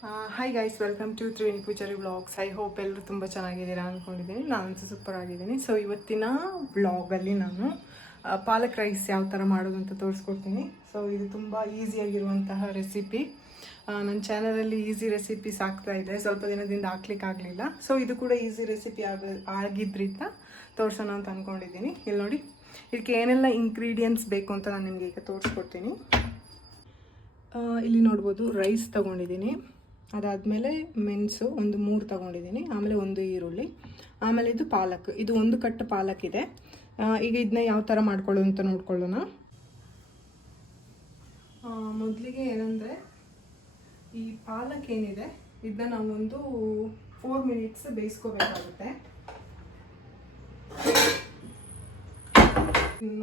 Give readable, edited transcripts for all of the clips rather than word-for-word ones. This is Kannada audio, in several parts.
Hi guys, welcome to Triveni Pujari vlogs. I hope ಎಲ್ಲರೂ ತುಂಬ ಚೆನ್ನಾಗಿದ್ದೀರಾ ಅಂದ್ಕೊಂಡಿದ್ದೀನಿ. ನಾನಂತೂ ಸೂಪರ್ ಆಗಿದ್ದೀನಿ. ಸೊ ಇವತ್ತಿನ ವ್ಲಾಗಲ್ಲಿ ನಾನು ಪಾಲಕ್ ರೈಸ್ ಯಾವ ಥರ ಮಾಡೋದು ಅಂತ ತೋರಿಸ್ಕೊಡ್ತೀನಿ. ಸೊ ಇದು ತುಂಬ ಈಸಿಯಾಗಿರುವಂತಹ ರೆಸಿಪಿ. ನನ್ನ ಚಾನಲಲ್ಲಿ ಈಸಿ ರೆಸಿಪೀಸ್ ಆಗ್ತಾ ಇದೆ, ಸ್ವಲ್ಪ ದಿನದಿಂದ ಹಾಕ್ಲಿಕ್ಕಾಗಲಿಲ್ಲ. ಸೊ ಇದು ಕೂಡ ಈಸಿ ರೆಸಿಪಿ ಆಗಿದ್ದರಿಂದ ತೋರಿಸೋಣ ಅಂತ ಅಂದ್ಕೊಂಡಿದ್ದೀನಿ. ಇಲ್ಲಿ ನೋಡಿ, ಇದಕ್ಕೆ ಏನೆಲ್ಲ ಇಂಗ್ರೀಡಿಯೆಂಟ್ಸ್ ಬೇಕು ಅಂತ ನಾನು ನಿಮಗೆ ಈಗ ತೋರಿಸ್ಕೊಡ್ತೀನಿ. ಇಲ್ಲಿ ನೋಡ್ಬೋದು, ರೈಸ್ ತೊಗೊಂಡಿದ್ದೀನಿ. ಅದಾದಮೇಲೆ ಮೆಣಸು ಒಂದು 3 ತೊಗೊಂಡಿದ್ದೀನಿ. ಆಮೇಲೆ ಒಂದು ಈರುಳ್ಳಿ, ಆಮೇಲೆ ಇದು ಪಾಲಕ್, ಇದು 1 ಕಟ್ಟು ಪಾಲಕ್ ಇದೆ. ಈಗ ಇದನ್ನ ಯಾವ ಥರ ಮಾಡ್ಕೊಳ್ಳೋದು ಅಂತ ನೋಡ್ಕೊಳ್ಳೋಣ. ಮೊದಲಿಗೆ ಏನಂದರೆ, ಈ ಪಾಲಕ್ ಏನಿದೆ ಇದನ್ನ ನಾವು ಒಂದು 4 ಮಿನಿಟ್ಸ್ ಬೇಯಿಸ್ಕೋಬೇಕಾಗುತ್ತೆ.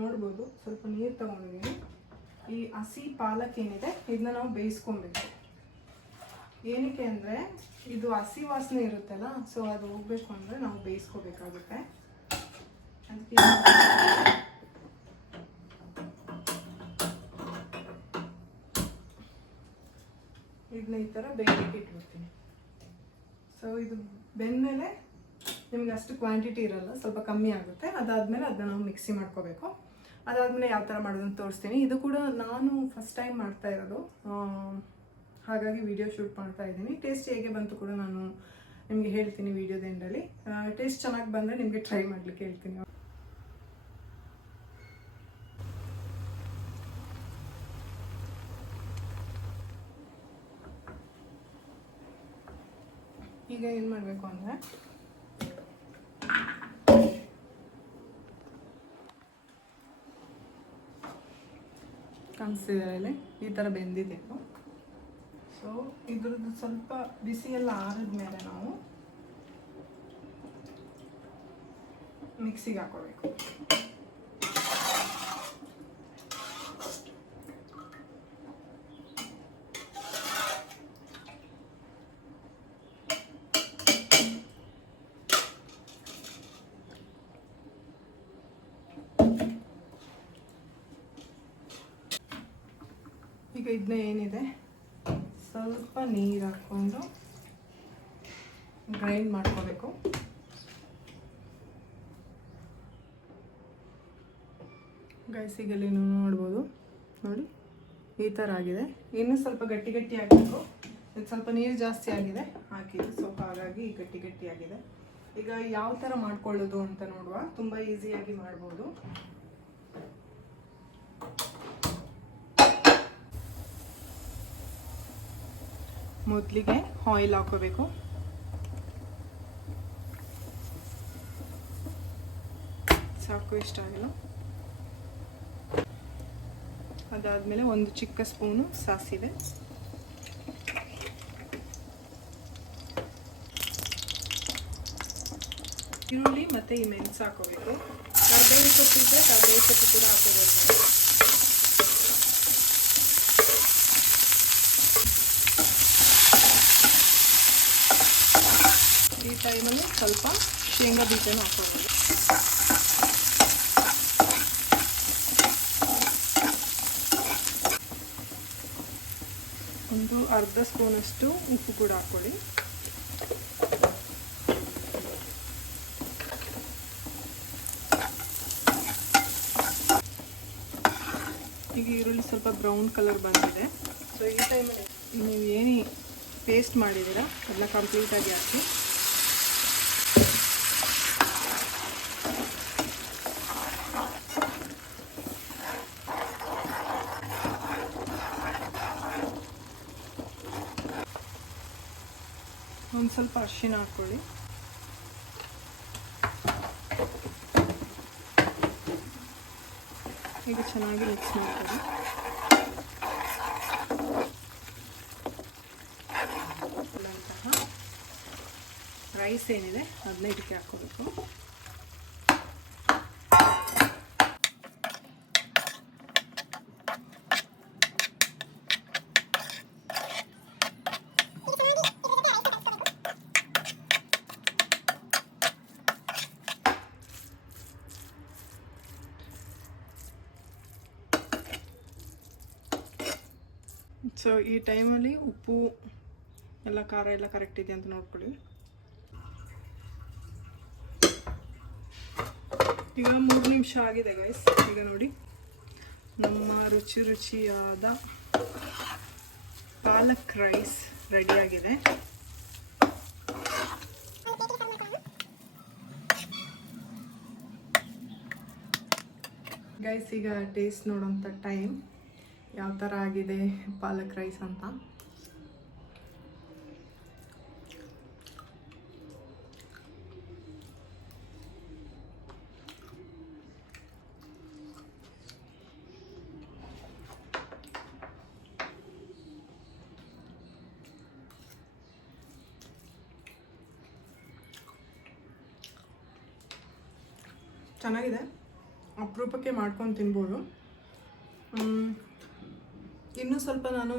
ನೋಡ್ಬೋದು, ಸ್ವಲ್ಪ ನೀರು ತೊಗೊಂಡಿದ್ದೀನಿ. ಈ ಹಸಿ ಪಾಲಕ್ ಏನಿದೆ ಇದನ್ನ ನಾವು ಬೇಯಿಸ್ಕೊಬೇಕು. ಏನಕ್ಕೆ ಅಂದರೆ ಇದು ಹಸಿ ವಾಸನೆ ಇರುತ್ತಲ್ಲ, ಸೊ ಅದು ಹೋಗಬೇಕು ಅಂದರೆ ನಾವು ಬೇಯಿಸ್ಕೋಬೇಕಾಗುತ್ತೆ. ಅದಕ್ಕೆ ಇದನ್ನ ಈ ಥರ ಬೇಯಲಿಕ್ಕೆ ಇಟ್ಬಿಡ್ತೀನಿ. ಸೊ ಇದು ಬೆಂದಮೇಲೆ ನಿಮ್ಗೆ ಅಷ್ಟು ಕ್ವಾಂಟಿಟಿ ಇರಲ್ಲ, ಸ್ವಲ್ಪ ಕಮ್ಮಿ ಆಗುತ್ತೆ. ಅದಾದಮೇಲೆ ಅದನ್ನ ನಾವು ಮಿಕ್ಸಿ ಮಾಡ್ಕೋಬೇಕು. ಅದಾದಮೇಲೆ ಯಾವ ಥರ ಮಾಡೋದು ಅಂತ ತೋರಿಸ್ತೀನಿ. ಇದು ಕೂಡ ನಾನು ಫಸ್ಟ್ ಟೈಮ್ ಮಾಡ್ತಾ ಇರೋದು, ಹಾಗಾಗಿ ವಿಡಿಯೋ ಶೂಟ್ ಮಾಡ್ತಾ ಇದ್ದೀನಿ. ಟೇಸ್ಟ್ ಹೇಗೆ ಬಂತು ಕೂಡ ನಾನು ನಿಮಗೆ ಹೇಳ್ತೀನಿ ವಿಡಿಯೋದ ಎಂಡಲ್ಲಿ. ಟೇಸ್ಟ್ ಚೆನ್ನಾಗಿ ಬಂದರೆ ನಿಮಗೆ ಟ್ರೈ ಮಾಡಲಿಕ್ಕೆ ಹೇಳ್ತೀನಿ. ಈಗ ಏನು ಮಾಡಬೇಕು ಅಂದರೆ, ಕಾಣಿಸ್ತಿದ್ದಾರೆ ಈ ಥರ ಬೆಂದಿದ್ದೆವು. ಸೊ ಇದ್ರದ್ದು ಸ್ವಲ್ಪ ಬಿಸಿಯೆಲ್ಲ ಆರಿದ್ಮೇಲೆ ನಾವು ಮಿಕ್ಸಿಗೆ ಹಾಕೋಬೇಕು. ಈಗ ಇದನ್ನ ಏನಿದೆ ಸ್ವಲ್ಪ ನೀರು ಹಾಕ್ಕೊಂಡು ಗ್ರೈಂಡ್ ಮಾಡ್ಕೋಬೇಕು. ಗೈಸ್, ಈಗ ಇಲ್ಲಿ ನೋಡ್ಬೋದು, ನೋಡಿ ಈ ಥರ ಆಗಿದೆ. ಇನ್ನೂ ಸ್ವಲ್ಪ ಗಟ್ಟಿ ಗಟ್ಟಿ ಆಗಬೇಕು. ಇದು ಸ್ವಲ್ಪ ನೀರು ಜಾಸ್ತಿ ಆಗಿದೆ ಹಾಕಿದ್ದು, ಸೊ ಹಾಗಾಗಿ ಗಟ್ಟಿ ಗಟ್ಟಿ ಆಗಿದೆ. ಈಗ ಯಾವ ಥರ ಮಾಡ್ಕೊಳ್ಳೋದು ಅಂತ ನೋಡುವ. ತುಂಬ ಈಸಿಯಾಗಿ ಮಾಡ್ಬೋದು. ಮೊದಲಿಗೆ ಆಯಿಲ್ ಹಾಕೋಬೇಕು. ಸಾಕು, ಇಷ್ಟ ಆಗಿಲ್ಲ. ಅದಾದಮೇಲೆ ಒಂದು ಚಿಕ್ಕ ಸ್ಪೂನು ಸಾಸಿವೆ, ಈರುಳ್ಳಿ ಮತ್ತು ಈ ಮೆಣಸು ಹಾಕೋಬೇಕು. ಕರ್ಬೇವು ಸೊಪ್ಪು ಇದ್ದರೆ ಕರ್ಬೇವು ಸೊಪ್ಪು ಕೂಡ ಹಾಕೋಬೇಕು. ಈ ಟೈಮಲ್ಲಿ ಸ್ವಲ್ಪ ಶೇಂಗಾ ಬೀಜನ ಹಾಕೋಬೇಕು. ಒಂದು ಅರ್ಧ ಸ್ಪೂನಷ್ಟು ಉಪ್ಪು ಕೂಡ ಹಾಕ್ಕೊಳ್ಳಿ. ಈಗ ಈರುಳ್ಳಿ ಸ್ವಲ್ಪ ಬ್ರೌನ್ ಕಲರ್ ಬಂದಿದೆ. ಸೊ ಈ ಟೈಮಲ್ಲಿ ನೀವು ಏನು ಪೇಸ್ಟ್ ಮಾಡಿದ್ದೀರಾ ಅದನ್ನ ಕಂಪ್ಲೀಟಾಗಿ ಹಾಕಿ. ಒಂದು ಸ್ವಲ್ಪ ಅರಿಶಿನ ಹಾಕ್ಕೊಳ್ಳಿ. ಈಗ ಚೆನ್ನಾಗಿ ಮಿಕ್ಸ್ ಮಾಡ್ಕೊಳ್ಳಿ. ರೈಸ್ ಏನಿದೆ ಅದನ್ನ ಇದಕ್ಕೆ ಹಾಕೋಬೇಕು. ಸೊ ಈ ಟೈಮಲ್ಲಿ ಉಪ್ಪು ಎಲ್ಲ ಖಾರ ಎಲ್ಲ ಕರೆಕ್ಟ್ ಇದೆ ಅಂತ ನೋಡ್ಕೊಳ್ಳಿ. ಈಗ 3 ನಿಮಿಷ ಆಗಿದೆ ಗೈಸ್. ಈಗ ನೋಡಿ ನಮ್ಮ ರುಚಿಯಾದ ಪಾಲಕ್ ರೈಸ್ ರೆಡಿಯಾಗಿದೆ. ಗೈಸ್ ಈಗ ಟೇಸ್ಟ್ ನೋಡೋಂಥ ಟೈಮ್ ಯಾವ ಥರ ಆಗಿದೆ ಪಾಲಕ್ ರೈಸ್ ಅಂತ. ಚೆನ್ನಾಗಿದೆ, ಅಪರೂಪಕ್ಕೆ ಮಾಡ್ಕೊಂಡು ತಿನ್ಬೋದು. ಇನ್ನೂ ಸ್ವಲ್ಪ ನಾನು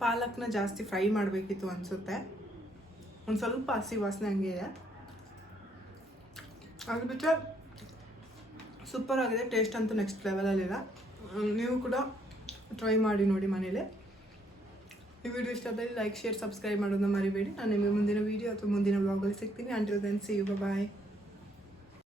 ಪಾಲಕ್ನ ಜಾಸ್ತಿ ಫ್ರೈ ಮಾಡಬೇಕಿತ್ತು ಅನಿಸುತ್ತೆ. ಒಂದು ಸ್ವಲ್ಪ ಹಸಿ ವಾಸನೆ ಹಂಗೆ ಇದೆ. ಅದು ಬಿಟ್ಟರೆ ಸೂಪರ್ ಆಗಿದೆ. ಟೇಸ್ಟ್ ಅಂತೂ ನೆಕ್ಸ್ಟ್ ಲೆವೆಲಲ್ಲಿದೆ. ನೀವು ಕೂಡ ಟ್ರೈ ಮಾಡಿ ನೋಡಿ ಮನೇಲಿ. ಈ ವಿಡಿಯೋ ಇಷ್ಟ ಆದರೆ ಲೈಕ್, ಶೇರ್, ಸಬ್ಸ್ಕ್ರೈಬ್ ಮಾಡೋದನ್ನ ಮರಿಬೇಡಿ. ನಾನು ನಿಮಗೆ ಮುಂದಿನ ವೀಡಿಯೋ ಅಥವಾ ಮುಂದಿನ ವ್ಲಾಗಲ್ಲಿ ಸಿಗ್ತೀನಿ. Until then see you, bye.